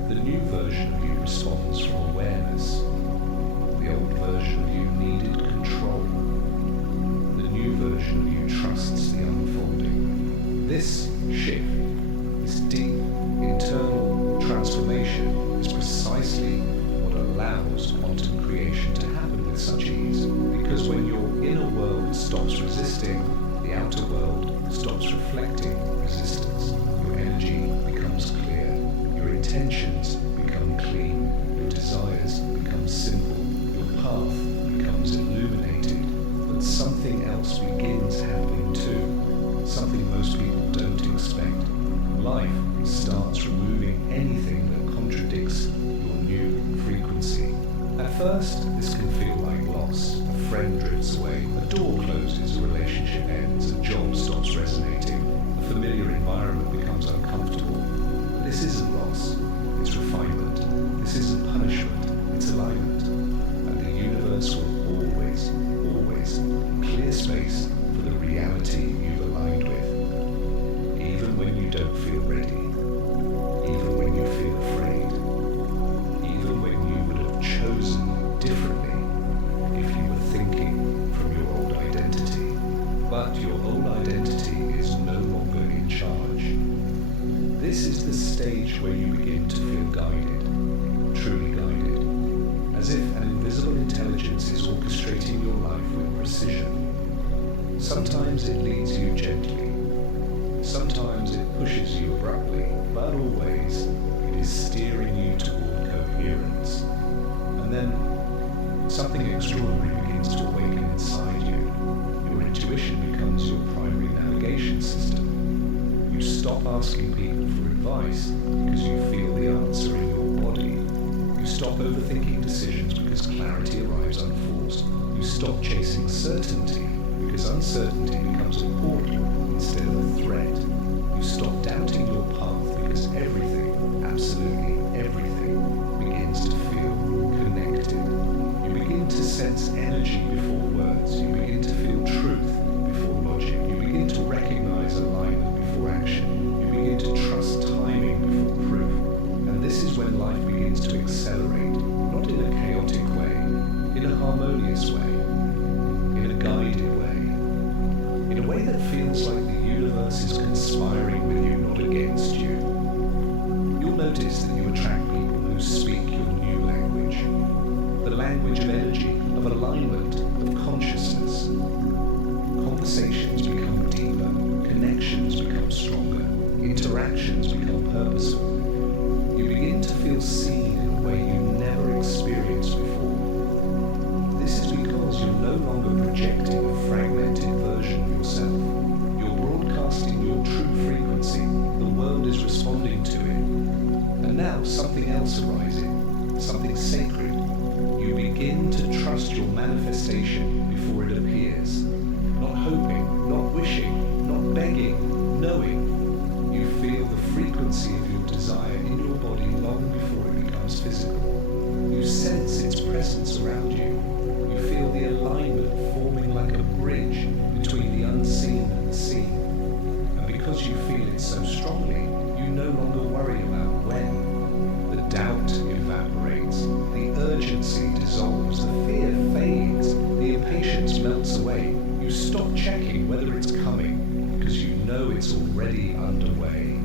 The new version of you responds from awareness. The old version of you needed control. The new version of you trusts the unfolding. This shift, this deep internal transformation is precisely what allows quantum creation to happen with such ease. Because when your inner world stops resisting, the outer world stops reflecting resistance. Your energy becomes clear. Your intentions become clean. Your desires become simple. Your path becomes illuminated. But something else begins happening too. Something most people don't expect. Life starts removing anything that contradicts your new frequency. At first, this can feel like loss. A friend drifts away, a door closes, a relationship ends, a job stops resonating, a familiar environment becomes uncomfortable. But this isn't loss, it's refinement. This isn't punishment, it's alignment. And the universe will always, always clear space for the reality you've aligned with. Even when you don't feel ready, even when you feel afraid, even when you would have chosen differently if you were thinking from your old identity. But your old identity is no longer in charge. This is the stage where you begin to feel intelligence is orchestrating your life with precision. Sometimes it leads you gently. Sometimes it pushes you abruptly, but always it is steering you toward coherence. And then something extraordinary begins to awaken inside you. Your intuition becomes your primary navigation system. You stop asking people for advice because you feel the answer in your body. You stop overthinking decisions because clarity arrives unforced. You stop chasing certainty because uncertainty becomes a portal instead of a threat. You stop doubting your path because everything, absolutely everything, begins to feel connected. You begin to sense energy before words. You begin to feel truth before logic. You begin to recognize alignment before action. You begin to trust timing before proof. And this is when life begins to accelerate, not in a chaotic way, in a harmonious way, in a guided way, in a way that feels like the universe is conspiring with you, not against you. You'll notice that you attract people who speak your new language, the language of energy, of alignment, of consciousness. Conversations become deeper, connections become stronger, interactions become purposeful. You begin to feel seen in a way you never experienced before. This is because you're no longer projecting a fragmented version of yourself. You're broadcasting your true frequency. The world is responding to it. And now something else arises, something sacred. You begin to trust your manifestation before it appears. Not hoping, not wishing, not begging, knowing. You feel the frequency of your desire in your body long before it becomes physical. You sense its presence around you. You feel the alignment forming like a bridge between the unseen and the seen. And because you feel it so strongly, you no longer worry about when. The doubt evaporates, the urgency dissolves, the fear fades, the impatience melts away. You stop checking whether it's coming because you know it's already underway.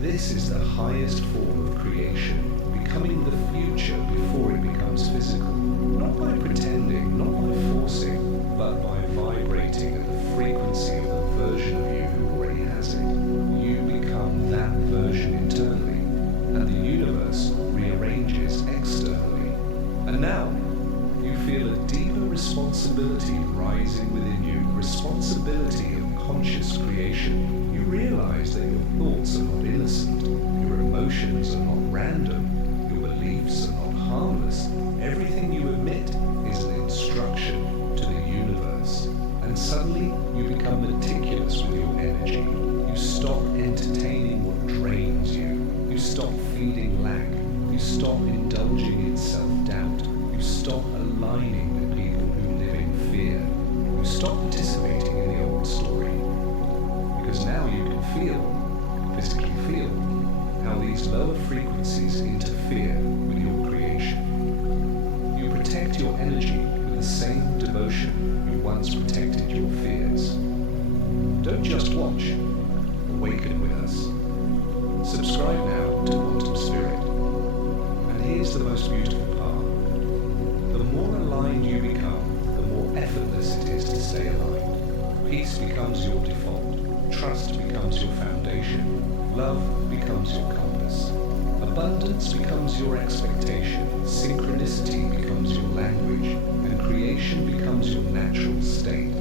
This is the highest form of creation, becoming the future before it becomes physical. Not by pretending, not by forcing, but by vibrating at the frequency of the version of you who already has it. You become that version internally, and the universe rearranges externally. And now, you feel a deeper responsibility rising within you, responsibility of conscious creation. You realize that your thoughts are not innocent, your emotions are not random, your beliefs are not harmless. Everything you emit is an instruction to the universe. And suddenly, you become meticulous with your energy. You stop entertaining what drains you. You stop feeding lack. You stop indulging in self-doubt. You stop aligning with people who live in fear. You stop participating in the old story. Because now you can physically feel, how these lower frequencies interfere with your creation. You protect your energy with the same devotion you once protected your fears. Don't just watch, awaken with us. Subscribe now to Quantum Spirit. And here's the most beautiful part. The more aligned you become, the more effortless it is to stay aligned. Peace becomes your default. Trust becomes your foundation. Love becomes your compass. Abundance becomes your expectation. Synchronicity becomes your language. And creation becomes your natural state.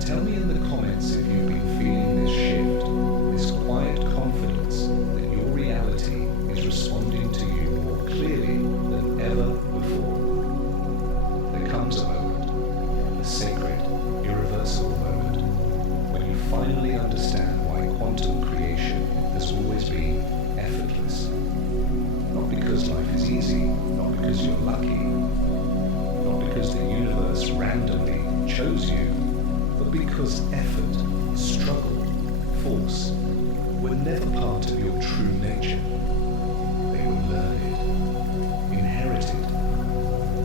Tell me in the comments if you've been feeling this shift, this quiet confidence that your reality is responding to you more clearly than ever before. There comes a moment, a sacred, irreversible moment, when you finally understand why quantum creation has always been effortless. Not because life is easy, not because you're lucky, not because the universe randomly chose you, but because effort, struggle, force were never part of your true nature. They were learned, inherited,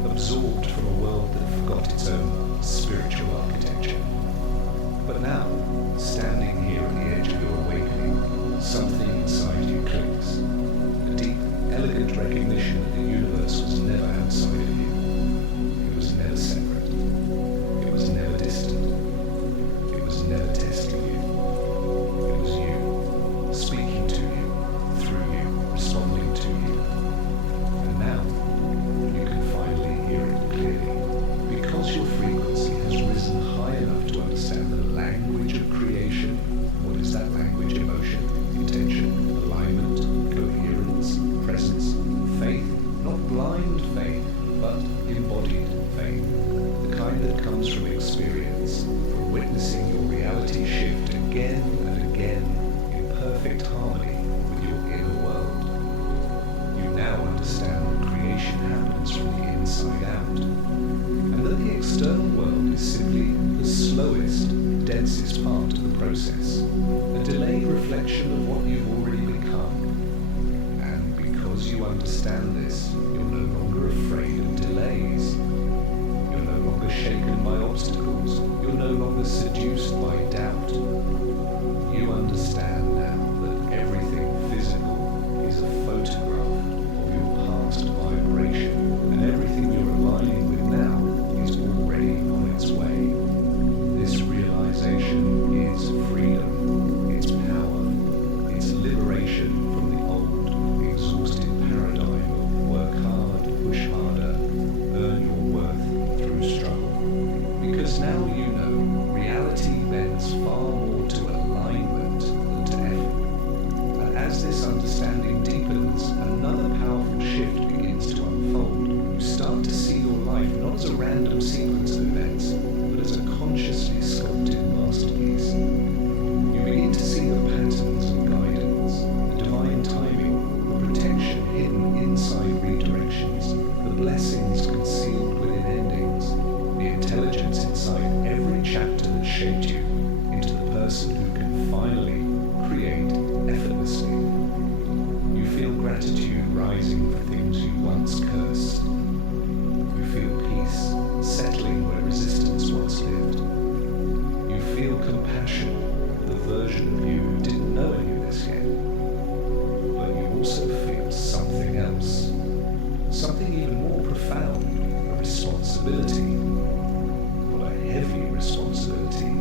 absorbed from a world that forgot its own spiritual architecture. But now, standing here at the edge of your awakening, something inside you clicks. A deep, elegant recognition that the universe was never outside of you. It was never comes from experience, from witnessing your reality shift again and again in perfect harmony with your inner world. You now understand that creation happens from the inside out, and that the external world is simply the slowest, densest part of the process, a delayed reflection of what you've already become. And because you understand this, you're no longer afraid of delays. You're no longer shaken by obstacles. You're no longer seduced by doubt. You understand now that everything physical is a photograph of your past vibration, and everything you're aligning with now is already on its way. This realization is freedom, it's power, it's liberation from the old, exhausted paradigm of work hard, push harder, earn your worth through struggle. Because now you know reality bends far more to alignment than to effort. And as this understanding deepens, another powerful shift begins to unfold. You start to see your life not as a random sequence of events, but as a consciously sculpted masterpiece. You begin to see the patterns of guidance, the divine timing, the protection hidden inside redirections, the blessings concealed within endings, the intelligence inside every chapter that shaped you into the person who can finally create effortlessly. You feel gratitude rising for things you once cursed. You feel peace settling where resistance once lived. You feel compassion for the version of you who didn't know any of this yet. But you also feel something else, something even more profound, a responsibility, not a heavy responsibility,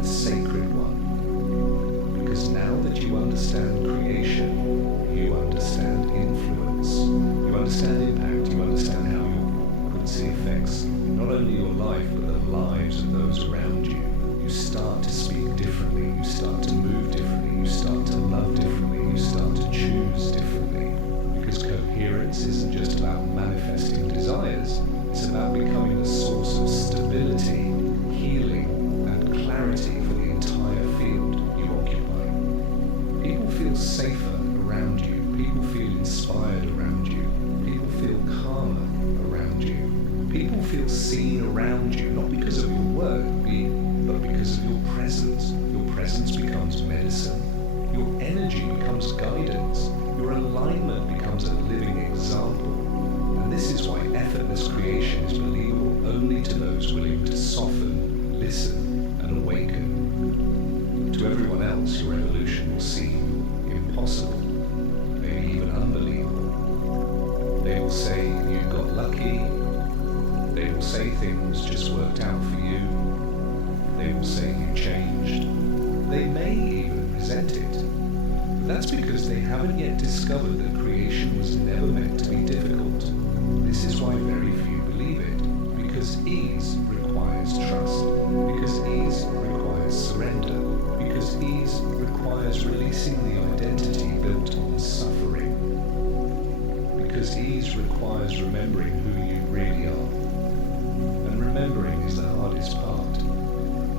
a sacred one. Because now that you understand creation, you understand influence, you understand impact, you understand how your frequency affects not only your life but the lives of those around you. You start to speak differently, you start to move differently, you start to love differently, you start to choose differently. Because coherence isn't just about manifesting desires, it's about becoming a source of stability, healing, and clarity for the entire field you occupy. People feel safer around you, people feel inspired around you, people feel calmer around you. People feel seen around you, not because of your work, but because of your presence. Your presence becomes medicine. Your energy becomes guidance. Your alignment becomes a living example. And this is why effortless creation is believable only to those willing to soften, listen, and awaken. To everyone else, your evolution will seem impossible, maybe even unbelievable. They will say you got lucky. They will say things just worked out for you. They will say you changed. They may even resent it. But that's because they haven't yet discovered that creation was never meant to be difficult. This is why very few believe it. Because ease requires trust. Because ease requires surrender. Because ease requires releasing the identity built on suffering. Because ease requires remembering who you really are. Remembering is the hardest part,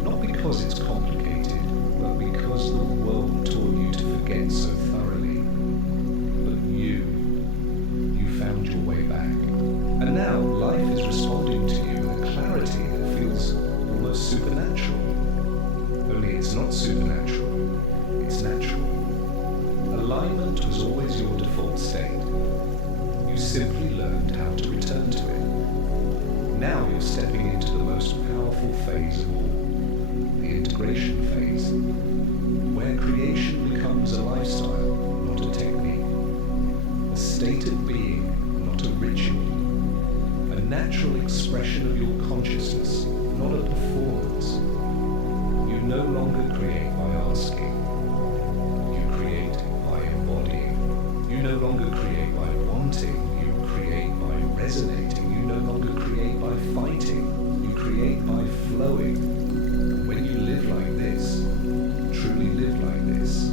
not because it's complicated, but because the world taught you to forget so thoroughly. But you found your way back. And now life is responding to you with a clarity that feels almost supernatural. Only it's not supernatural, it's natural. Alignment was always your default state. You simply learned how to return to it. Now you're stepping into the most powerful phase of all, the integration phase, where creation becomes a lifestyle, not a technique, a state of being, not a ritual, a natural expression of your consciousness, not a performance. You no longer create by asking, you create by embodying. You no longer create by wanting, you create by resonating. You no longer create by fighting, you create by flowing. And when you live like this, truly live like this,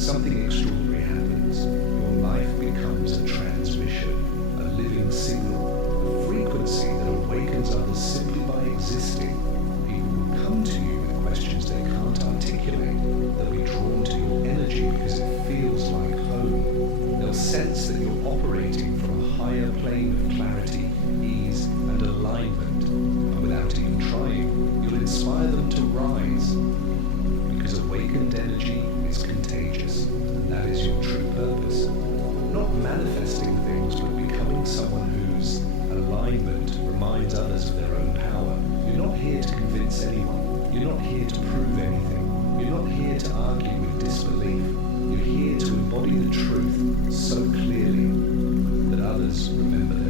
something extraordinary happens. Your life becomes a transmission, a living signal, a frequency that awakens others simply by a plane of clarity, ease, and alignment. And without even trying, you'll inspire them to rise. Because awakened energy is contagious, and that is your true purpose. Not manifesting things, but becoming someone whose alignment reminds others of their own power. You're not here to convince anyone. You're not here to prove anything. You're not here to argue with disbelief. You're here to embody the truth so clearly that others remember